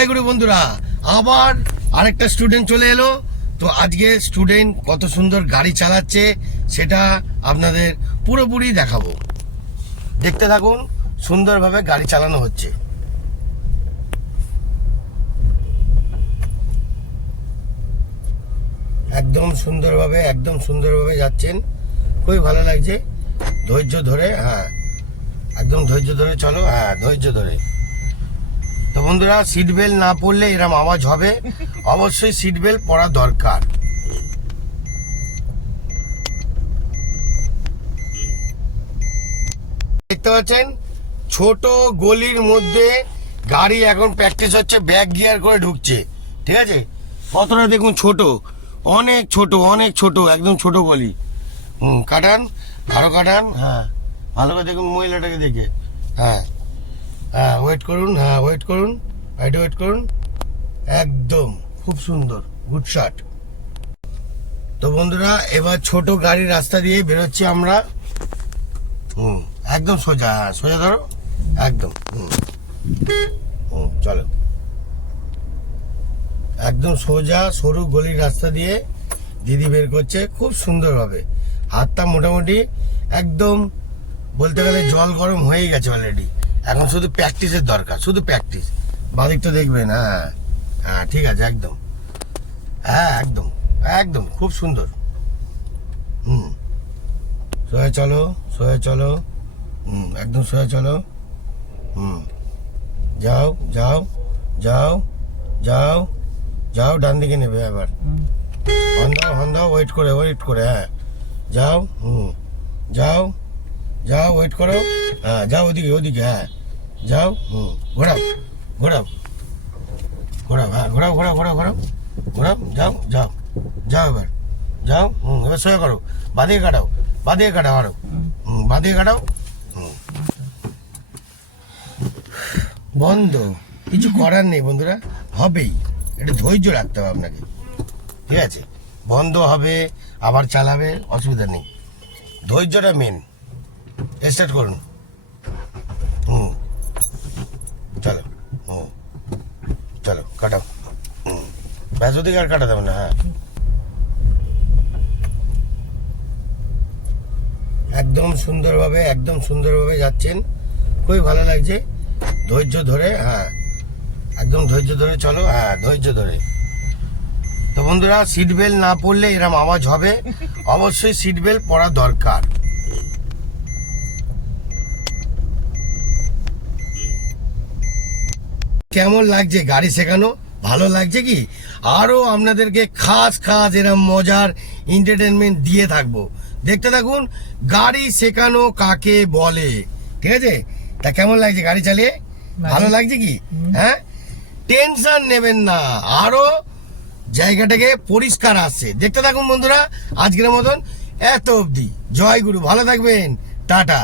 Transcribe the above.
জয়গুরু বন্ধুরা, আবার আরেকটা স্টুডেন্ট চলে এলো। তো আজকে স্টুডেন্ট কত সুন্দর গাড়ি চালাচ্ছে সেটা আপনাদের পুরোপুরি দেখাবো। দেখতে থাকুন, সুন্দরভাবে গাড়ি চালানো হচ্ছে। একদম সুন্দরভাবে যাচ্ছেন, খুবই ভালো লাগছে। ধৈর্য ধরে, হ্যাঁ একদম ধৈর্য ধরে চলো, হ্যাঁ ধৈর্য ধরে। তো বন্ধুরা, সিট বেল্ট না পরলে এরকম আওয়াজ হবে, অবশ্যই সিট বেল্ট পরা দরকার। দেখতে পাচ্ছেন ছোট গলির মধ্যে গাড়ি এখন প্র্যাকটিস হচ্ছে, ব্যাক গিয়ার করে ঢুকছে। ঠিক আছে, কতটা দেখুন ছোট, অনেক ছোট, একদম ছোট গলি। কাটান, আরো কাটান, হ্যাঁ ভালো করে দেখুন মহিলাটাকে দেখে। হ্যাঁ হ্যাঁ ওয়েট করুন, ওয়েট করুন, একদম খুব সুন্দর, গুড শট। তো বন্ধুরা, এবার ছোট গাড়ির রাস্তা দিয়ে বেরোচ্ছি আমরা। একদম সোজা, সোজা ধরো, একদম চলো। একদম সোজা সরু গলির রাস্তা দিয়ে দিদি বের করছে খুব সুন্দরভাবে। হাতটা মোটামুটি একদম বলতে গেলে জল গরম হয়ে গেছে অলরেডি। এখন শুধু প্র্যাকটিসের দরকার, শুধু প্র্যাকটিস। বাদিকটা দেখবেন, হ্যাঁ হ্যাঁ ঠিক আছে, একদম হ্যাঁ একদম খুব সুন্দর। সোজা চলো, একদম সোজা চলো। যাও ডান দিকে নেবে এবার। হর্ন দাও, ওয়েট করে, হ্যাঁ যাও, যাও ওয়েট করো, হ্যাঁ যাও ওদিকে, হ্যাঁ যাও, ঘোরাও, হ্যাঁ ঘোরাও, যাও এবার, যাও, এবার সোজা করো, বাদিকে কাটাও আরো, বাদিকে কাটাও। বন্ধ, কিছু করার নেই বন্ধুরা, হবেই, একটু ধৈর্য রাখতে হবে আপনাকে। ঠিক আছে, বন্ধ হবে আবার চালাবে, অসুবিধা নেই, ধৈর্যটা মেন। স্টার্ট করুন, চলো কাটাও, ব্যাস ওদিকে আর কাটা যাবে না। হ্যাঁ একদম সুন্দরভাবে যাচ্ছেন, খুবই ভালো লাগছে। ধৈর্য ধরে, হ্যাঁ একদম ধৈর্য ধরে চলো, হ্যাঁ ধৈর্য ধরে। তো বন্ধুরা, সিট বেল্ট না পরলে এরকম আওয়াজ হবে, অবশ্যই সিট বেল্ট পরা দরকার। কেমন লাগছে গাড়ি শেখানো? ভালো লাগছে কি? আরো আপনাদেরকে খাস এরকম মজার এন্টারটেনমেন্ট দিয়ে থাকবো, দেখতে থাকুন গাড়ি শেখানো কাকে বলে। ঠিক আছে, তা কেমন লাগছে গাড়ি চালিয়ে? ভালো লাগছে কি? হ্যাঁ, টেনশন নেবেন না, আরো জায়গাটাকে পরিষ্কার আসছে। দেখতে থাকুন বন্ধুরা, আজকের মতন এত অবধি। জয় গুরু, ভালো থাকবেন, টাটা।